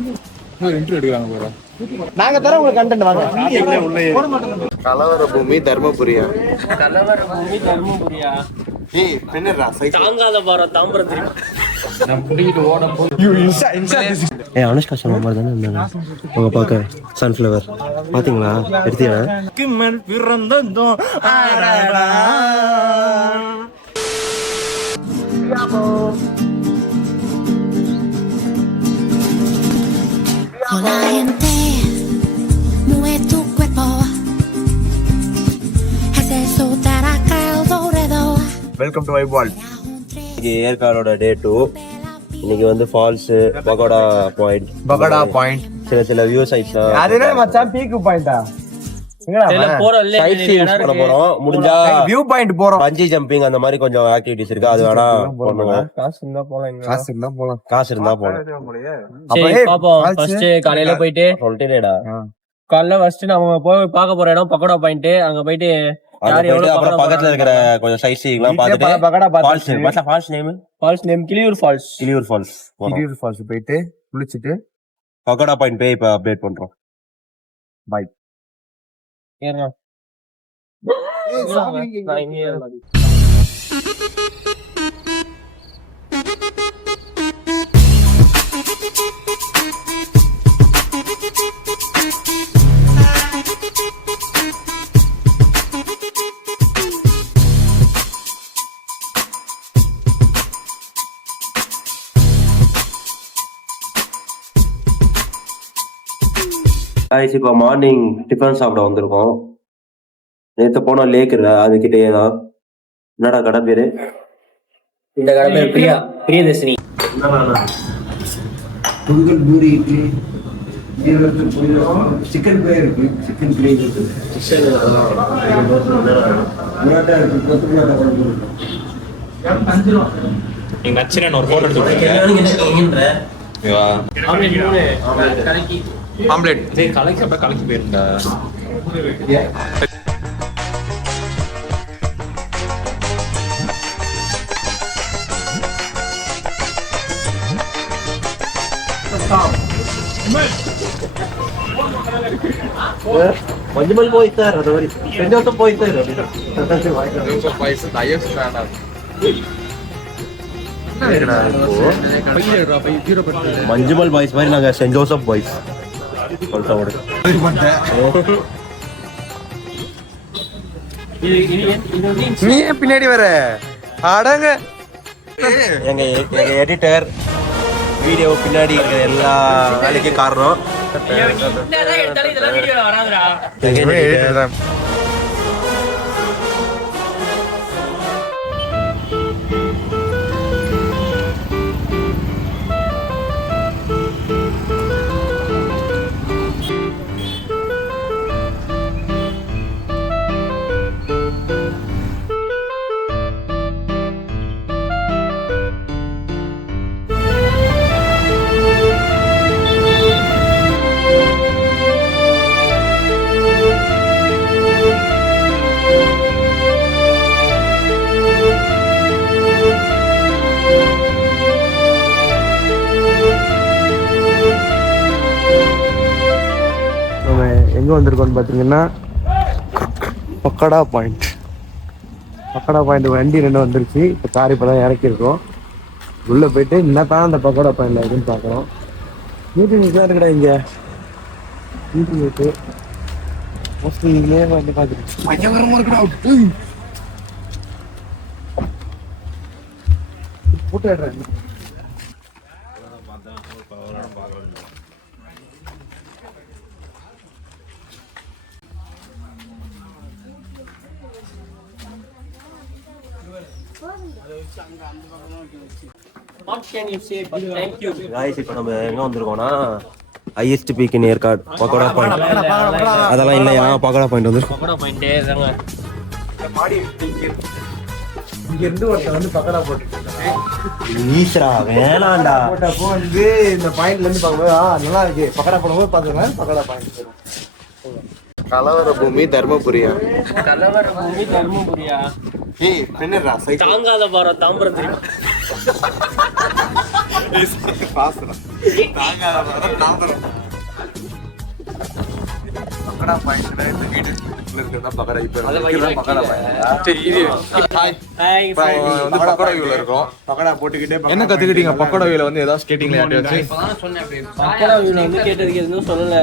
Interview எடுக்கிறாங்க போற. நாங்க தர உங்களுக்கு கண்டென்ட் வாங்க. கலவர பூமி தர்மபுரியா? கலவர பூமி தர்மபுரியா? ஏய் பின்னரா சைட் தாங்காத பாரம் தாம்பரம் தெரியும். நான் புடிக்கிட்டு ஓட போய் ஏய் அனுஷ்கா சர்மா மாதிரி தானே இருந்தாங்க அவங்க பார்க்க. சன்ஃப்ளவர் பாத்தீங்களா? எடுத்தீங்களா? கிம்மல் பிறந்ததோ ஆடாடா. La gente mueve tu cuerpo, hace soltar acá alrededor. Welcome to வைபால். இன்னைக்கு ஏற்காடோட டே 2. இன்னைக்கு வந்து ஃபால்ஸ், பகோடா பாயிண்ட், சில வியூ சைட்ஸ். அது என்ன மச்சான் பீக் பாயிண்டா? சைட் சீயிங் பண்ண போறோம். முடிஞ்சா வியூ பாயிண்ட் போறோம். பஞ்சி ஜம்பிங் அந்த மாதிரி கொஞ்சம் ஆக்டிவிட்டிஸ் இருக்கு. அது வேணா பண்ணுவோம். காசு இருந்தா போலாம். காசு இருந்தா போலாம். சரி பாப்போம். ஃபர்ஸ்ட் காலையில போயிட்டு சொல்லிட்டேடா. காலைல ஃபர்ஸ்ட் நம்ம போய் பார்க்க போற இடம் பக்கோடா பாயிண்ட். அங்க போயிட்டு அப்புறம் பக்கத்துல இருக்கிற கொஞ்சம் சைட் சீயிங்லாம் பார்த்துட்டு ஃபால்ஸ் நேம் கிளியூர் ஃபால்ஸ் போயிட்டு குளிச்சிட்டு பகோடா பாயிண்ட் போய் இப்ப அப்டேட் பண்றோம். பை. ஏறா நான் இங்க இப்போ மார்னிங் டிஃபன் சாப்பிட வந்திருக்கோம். நேற்று போன லேக் அதுக்கிட்டே தான். என்னடா கடை பேரு? இந்த கடை பேர் பிரியதர்ஷினி. பொங்கல் பூரி இட்லி சிக்கன் ஃப்ரை இருக்கு. சிக்கன் ஃப்ரை இருக்கு. புரோட்டா இருக்கு. கொத்து புரோட்டா குழம்பு இருக்கு. நீங்க நச்சிரன் ஒரு போட்டோ எடுத்துக்கோங்க. ஆம்லெட் கலக்கி அப்ப கலக்கி போயிருந்தா. மஞ்சள் போய் சார் அது மாதிரி செஞ்சோசம் போய் சார் மஞ்சுமல் பாய்ஸ் மாதிரி நாங்க சென்ட் ஜோசப் பாய்ஸ். நீ ஏன் பின்னாடி வர? அடங்க எங்க எடிட்டர் வீடியோ பின்னாடி இருக்கிற எல்லா வேலைக்கும் காரணம். எங்கே வந்திருக்கோன்னு பார்த்தீங்கன்னா பக்கோடா பாயிண்ட் வண்டி 2 வந்துருச்சு. இப்போ கார் இப்போ தான் இறக்கிருக்கோம். உள்ளே போயிட்டு என்னத்தான் அந்த பக்கோடா பாயிண்ட்ல இருக்குன்னு பார்க்குறோம். மீட்டிங் தான் இருக்குடா இங்கே. மீட்டிங் இருக்கு. மோஸ்ட்லி இங்கே வந்து பார்த்துருக்கு. பயங்கரமாக இருக்குடா. போட்டோ எடுறேன். இப்போ நம்ம எங்க வந்திருக்கோம்னா highest peak in Yercaud pakoda point. அதெல்லாம் இல்லையா? பக்கோடா பாயிண்ட் வந்து பக்கோடா பாயிண்ட் தாங்க. இங்க இருந்து ஒருத்தர் வந்து பக்கோடா போட்டு ஈஸ்ரா வேணாண்டா போட்டப்போ வந்து இந்த பாயிண்ட்ல இருந்து பார்க்கும்போது நல்லா இருக்கு. பக்கோடா போடும்போது பார்த்துக்கலாம். பக்கோடா பாயிண்ட் கலவர பூமி தர்மபுரியா? கலவர பூமி தர்மபுரியா? ஏய் பின்னரா சைட் தாங்காத பாரம் தாம்பரம் தெரியும். பக்கடா பாயிண்ட்ல இந்த வீடு இருக்கிறதா பக்கடா இப்ப பக்கடா பாயிண்ட். சரி இது பக்கோடா வியூல இருக்கோம். பக்கடா போட்டுக்கிட்டே என்ன கத்துக்கிட்டீங்க பக்கோடா வியூல வந்து ஏதாவது ஸ்கேட்டிங்ல யார்ட்ட வச்சு பக்கோடா வியூல வந்து கேட்டதுக்கு எதுவும் சொல்லல.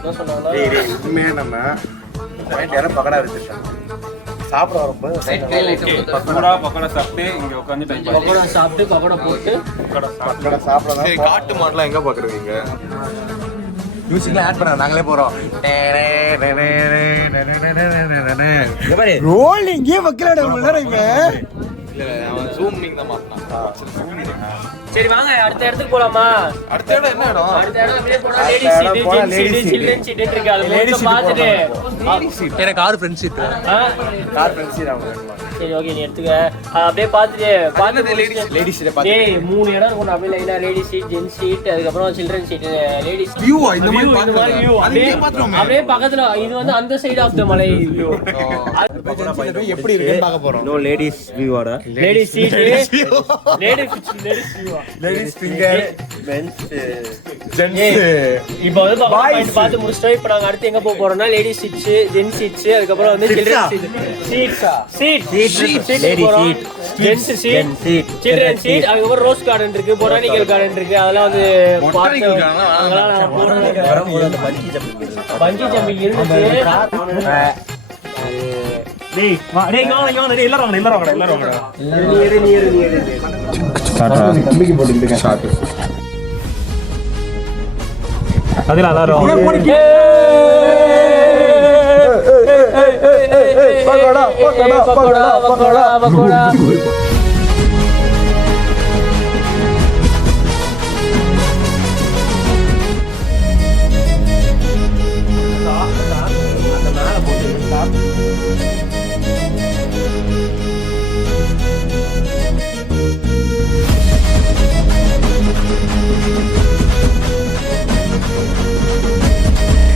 என்ன சொன்னாங்களா? உண்மையா நம்ம பாயிண்ட் யாரும் பக்கடா வச்சிருக்காங்க. சாப்பிட வரும்போது பக்கோடா சாப்பிட்டு இங்க உட்கார்ந்து டைம் பக்கோடா சாப்பிட்டு பக்கோடா போட்டு பக்கடா சாப்பிடலாம். சரி காட்டு மாடலாம் எங்க பாக்குறீங்க? மியூசிக்லாம் ஆட் பண்ண நாங்களே போறோம். ரோலிங்கே வக்கலடா உள்ளற இவன். இல்ல அவன் ஜூமிங் தான் மாட்டறான். சரி வாங்க அடுத்த இடத்துக்கு போலாமா? அடுத்த இடம் என்ன இடம்? அடுத்த இடம் அப்படியே போனா ladies seat, gents seat, children seat இருக்கு. அது மட்டும் பார்த்துட்டு எனக்கு car friend seat. Car friends அவங்க. சரி ஓகே நீ எடுத்துக்க. அப்படியே பார்த்துட்டு லேடிஸ் டேய் 3 இடம் இருக்கும். அப்படியே லைனா லேடிஸ் சீட், ஜென்ட்ஸ் சீட், அதுக்கு அப்புறம் சில்ட்ரன் சீட், லேடிஸ் வியூ இந்த மாதிரி இந்த மாதிரி வியூ அப்படியே பக்கத்துல இது வந்து அந்த சைடு ஆஃப் த மலை வியூ. எப்படி இருக்குன்னு பார்க்க போறோம். நோ லேடிஸ் வியூவோட ladies seat, ladies view, ladies finger, men's, gents. இப்போ வந்து பாயிண்ட் பார்த்து முடிச்சிட்டோம். இப்போ நாங்க அடுத்து எங்க போக போறோம்னா லேடிஸ் சீட்ஸ், ஜென்ட்ஸ் சீட்ஸ், அதுக்கு அப்புறம் வந்து children seat, ladies seat, gents seat, children seat, அதுக்கு அப்புறம் ரோஸ் கார்டன் இருக்கு, பொட்டானிக்கல் கார்டன் இருக்கு. அதெல்லாம் வந்து பஞ்சி ஜம்பிங் இருக்கு.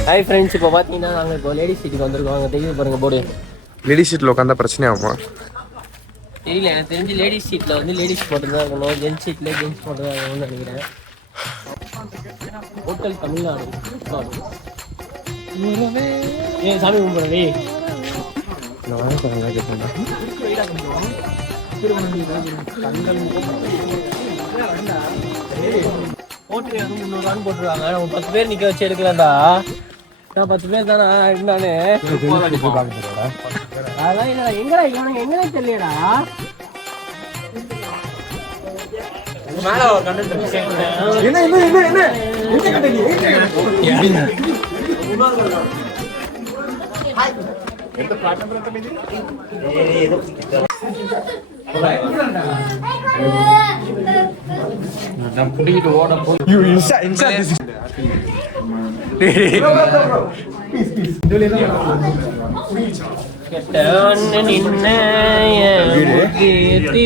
ஹாய் ஃப்ரெண்ட்ஸ், இப்போ பார்த்தீங்கன்னா நாங்கள் இப்போ லேடிஸ் சீட்டுக்கு வந்திருக்கோம். அங்கே தெரியுது பாருங்க போர்டு. லேடி சீட்ல உட்கார்ந்தா பிரச்சனை ஆகுமா? தெரியல, எனக்கு தெரிஞ்சு லேடிஸ் சீட்டில் வந்து லேடிஸ் போட்டு தான் இருக்கணும், ஜென்ஸ் சீட்டில் ஜென்ஸ் போட்டு தான் இருக்கணும்னு நினைக்கிறேன். ஹோட்டல் தமிழ்நாடு. ஏ சாமி கும்பிட்றே. போட்டு 300 போட்டுருவாங்க. நம்ம 10 பேர் நிற்க வச்சு எடுக்கலாம்டா. நான் 10 பேர் தானே இருந்தானே. அதெல்லாம் இல்லடா. எங்கடா இவனுக்கு எங்கடா தெரியலடா. மேல ஒரு கண்டென்ட் நான் புடிக்கிட்டு ஓட போய்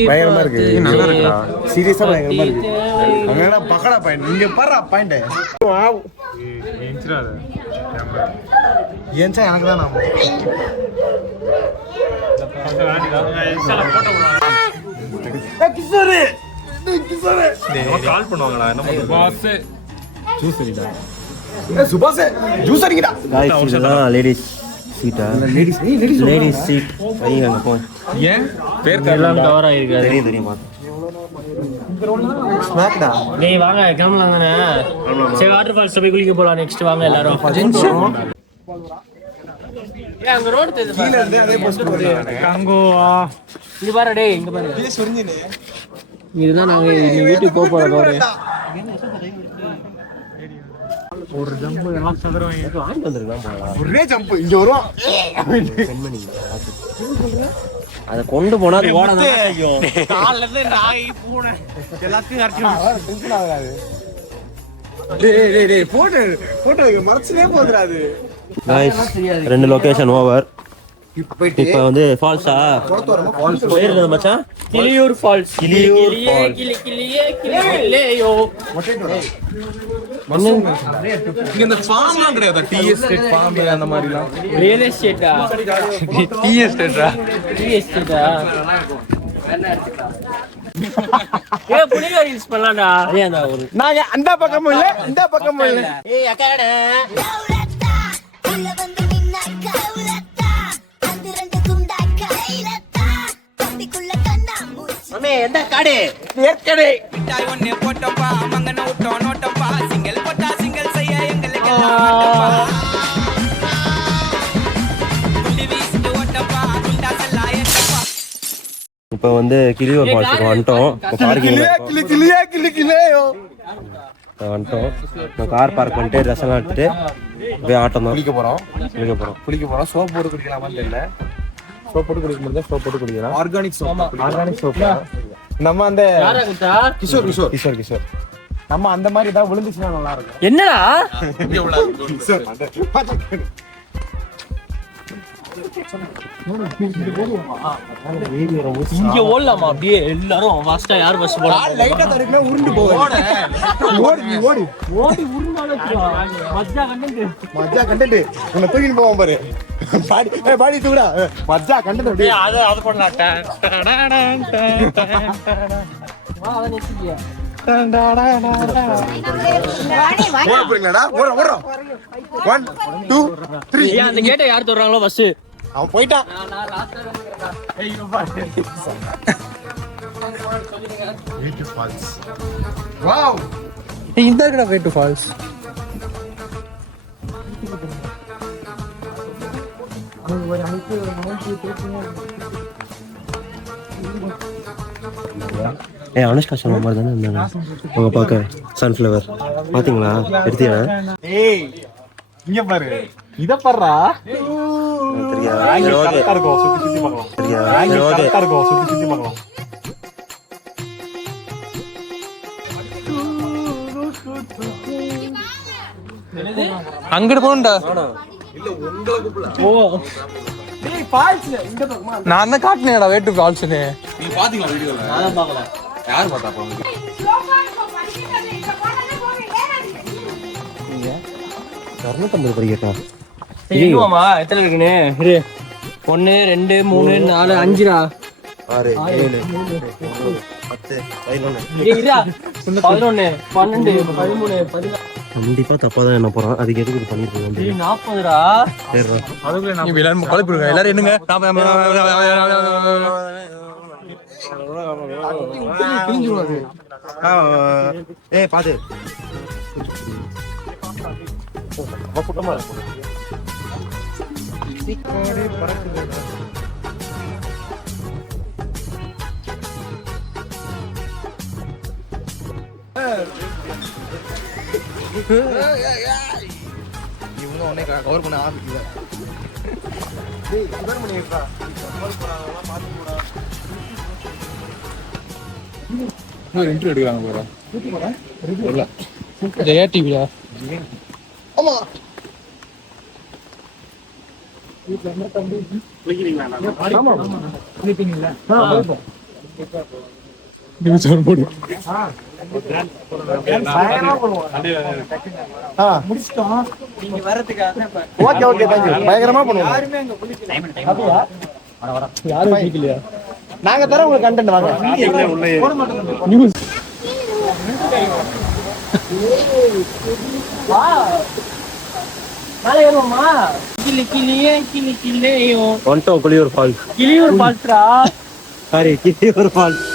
பயங்கரமா இருக்கு. நல்லா இருக்கா? சீரியஸா பயங்கரமா இருக்கு. அங்கடா பக்கடா பாயிண்ட். இங்க பாரு பாயிண்ட். ஏன்ச்சா எனக்கு தான் நாம. கிஷோரே கிஷோரே கால் பண்ணுவாங்கடா. என்ன பாஸ் ஜூஸ் அடிடா. சுபாஸ் ஜூஸ் அடிடா. गाइस இதுதான் லேடிஸ் சீட்டா? லேடிஸ் சீட் வைங்க அங்க போ. ஏன் பேர் எல்லாம் கவர் ஆயிருக்காது. தெரியுமா? ஸ்மாக்டா. டேய் வாங்க கிளம்பலாம் தானே. சரி வாட்டர் ஃபால்ஸ் போய் குளிக்க போலாம். நெக்ஸ்ட் வாங்க எல்லாரும். ஏய் அங்க ரோட் தெரியுது கீழ இருந்து அதே போஸ்ட் போடுறாங்க. காங்கோ இங்க பாரு டேய் இங்க பாரு. இது சுரிஞ்சினே. இதுதான் நாங்க வீட்டுக்கு போக போற ரோடு. ஒரு ஜம்ப் எல்லாம் சதுரம் இருக்கு. வாங்கி வந்திருக்கான் போலாம். ஒரே ஜம்ப் இங்க வரும். அத கொண்டு போனா அது ஓடாத. ஐயோ கால்ல இருந்து நாய் பூனை எல்லாத்தையும் டென்ஷன் ஆகாது. டேய் டேய் போட்டோ மறச்சவே போதுறாது. Guys 2 location over. இப்போ வந்து ஃபால்ஸா போயிருந்தது மச்சான். கிளியூர் ஃபால்ஸ். கிளியூர் ஃபால்ஸ். கிளியோ இங்க இந்த ஃபார்ம்லாம் கிடையாது. டீ எஸ்டேட் ஃபார்ம் அந்த மாதிரிலாம். ரியல் எஸ்டேட்டா? டீ எஸ்டேட்டா? டீ எஸ்டேட்டா? ஏ புனித ரீல்ஸ் பண்ணலாம்டா. ஏன்டா ஒரு நாங்க அந்த பக்கமும் இல்ல இந்த பக்கமும் இல்ல. ஏய் அக்காடா. அம்மே எந்த காடு? ஏற்கனவே மிட்டாய் ஒண்ணு போட்டோம்பா மங்கன விட்டோம் நோட்டோம்பா சிங்கிள் போட்டா சிங்கிள் செய்ய எங்களுக்கு மாட்டோம்பா குண்டி வீசிட்டு ஓட்டோம்பா குண்டா செல்லா ஏட்டோம்பா. இப்போ வந்து கிளியூர் ஃபால்ஸுக்கு வந்துட்டோம். இப்போ பார்க்கிங் வந்துட்டோம். நான் கார் பார்க் பண்ணிட்டு ட்ரெஸ் எல்லாம் எடுத்துட்டு போய் ஆட்டம் தான் குளிக்க போறோம். குளிக்க போகிறோம். சோப் போட்டு குடிக்கலாமான்னு தெரியல. சோப் போட்டு குடிக்க முடியாது. சோப் போட்டு குடிக்கலாம். Organic soap. நம்ம அந்த யாரா குட்டா? கிஷோர் நம்ம அந்த மாதிரி ஏதாவது விழுந்துச்சுன்னா நல்லா இருக்கும். என்னடா? இங்க ஓடலாமா அப்படியே எல்லாரும் ஃபாஸ்டா யார் பஸ் போறாங்க? லைட்டா தடுக்கல உருண்டு போவாரு. ஓடி ஓடி உருமால மஜ்ஜா கண்டென்ட். மஜ்ஜா கண்டென்ட். உன்னை தூக்கிட்டு போவான் பாரு. பாடி தூடா. மஜ்ஜா கண்டென்ட். அது பண்ணலாம். வா அத நிச்சியா. ஓட போறீங்களாடா? ஓடுறோம். 1 2 3. ஏய் அந்த கேட்ட யார் தர்றாங்களோ பஸ்? அவன் போயிட்டான். வாவ். இந்த இருக்கடா வேட்டு ஃபால்ஸ். அனுஷ்கா சர்மா மாதிரி தானே இருந்தாங்க அவங்க பார்க்க. சன்ஃப்ளவர் பார்த்தீங்களா? எடுத்தியா? ஏய் இங்க பாரு. இத பாருடா. தெரியாது. இருக்கும். சுத்தி பார்க்கலாம். இருக்கும். சுத்தி பார்க்கலாம். அங்கிட்டு போகணும்டா. ஓ நான் தான் காட்டினேடா வேட்டு ஃபால்ஸ்னு. நீ பாத்தீங்களா வீடியோல? நான் பார்க்கல. யார் பார்த்தா போங்க? 250 படிக்கட்டா. எண்ணுவாமா எத்தனை இருக்குன்னு? இரு 1 2 3 4 5டா. 6 7 10 11. இருடா 11 12 13 14 கண்டிப்பா தப்பா தான் என்ன போறான். அதுக்கு எதுக்கு இது பண்ணிட்டு இருக்கோம்? 40டா. சரிடா. நீ எல்லாரும் குழப்பிடுங்க. எல்லாரும் என்னங்க? ஏய் பாத்து. கூட்டமா இருக்கு. இவங்க உடனே கவர் பண்ண ஆரம்பிக்குது. ஒரு இன்டர்வியூ எடுக்கிறாங்க போற. ஜெயா டிவியா? ஆமா. பயங்கரமா பண்ணுவோம். நாங்க தர உங்களுக்கு கண்டென்ட் வாங்க. மேலே ஏறுவோமா? கிளியோ வந்துட்டோம் கிளியூர் ஃபால்ஸ். கிளியூர் பால்ஸ்ரா. Sorry Kiliyur falls.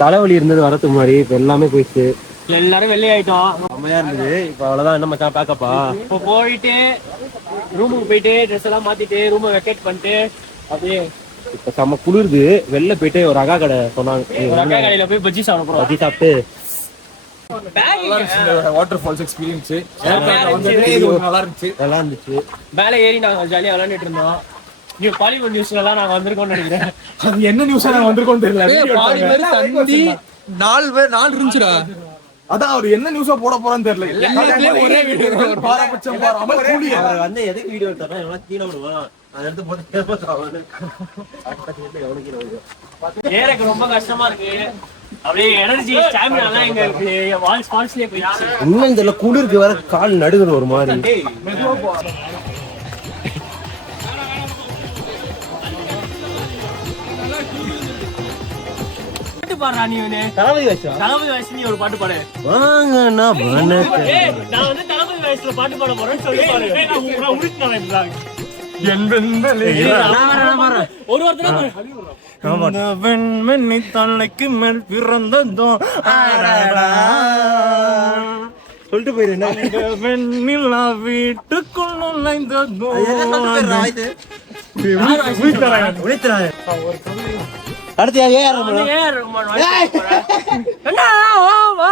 தலைவலி இருந்தது வரதுக்கு மாதிரி இப்ப எல்லாமே போயிடுச்சு. எல்லாரும் வெளியாயிட்டோம். செம்மையா இருந்தது. இப்ப அவ்வளவுதான். என்ன மச்சான் பேக்கப்பா? இப்போ போயிட்டு ரூமுக்கு போயிட்டு ட்ரெஸ் எல்லாம் மாத்திட்டு ரூமை வெக்கேட் பண்ணிட்டு அப்படியே இப்ப செம்ம குளிருது. வெளில போயிட்டு ஒரு அக்கா கடை சொன்னாங்க. ஒரு அக்கா கடையில போய் பஜ்ஜி சாப்பிட போறோம். பஜ்ஜி சாப்பிட்டு வாட்டர் ஃபால்ஸ் எக்ஸ்பீரியன்ஸ் நல்லா நல்லா இருந்துச்சு. நல்லா இருந்துச்சு. மேலே ஏறி நாங்க ஜாலியா விளையாண்டுட்டு இருந்தோம். நீ பாலிவுட் நியூஸ்ல தான் நாங்க வந்திருக்கோம்னு நினைக்கிறேன். அது என்ன நியூஸ் நான் வந்திருக்கோம் தெரியல. video பாதி எடுத்தாங்க. மாதிரி தந்தி 4 இருந்துச்சுடா. அதான் அவர் என்ன நியூஸா போட போறான்னு தெரியல. எல்லாத்துலயும் ஒரே video. பாரபட்சம் பாராமல் கூலி. அவர் வந்து எதுக்கு வீடியோ எடுத்தாரோ எவ்வளவு கீழே விடுவான் அதை எடுத்து போட்டு ஏறக்கு ரொம்ப கஷ்டமா இருக்கு. அப்படியே எனர்ஜி ஸ்டாமினா எல்லாம் எங்க இருக்கு. வால்ஸ்லயே போயிடுச்சு. இன்னும் இதுல குளிருக்கு வர கால் நடுங்குற ஒரு மாதிரி. பாட்டு பாடுறா நீ இவனு. தளபதி வச்சா தளபதி வயசு நீ ஒரு பாட்டு பாடு. வாங்கண்ணா வணக்கம். ஏய், நான் வந்து தளபதி வயசுல பாட்டு பாட போறேன்னு சொல்லி பாரு. நான் உருட்டுறேன் இப்பதான். ஒரு ஒருத்தர் வெண்மணி தலைக்கு மேல் பிறந்ததோ சொல்லிட்டு போயிரு. வெண்ணிலா வீட்டுக்குள் நுழைந்ததோ. அடுத்து யார்? ஏன் ரகுமான் வாய்ஸ் போடுற? என்ன? ஓ, வா,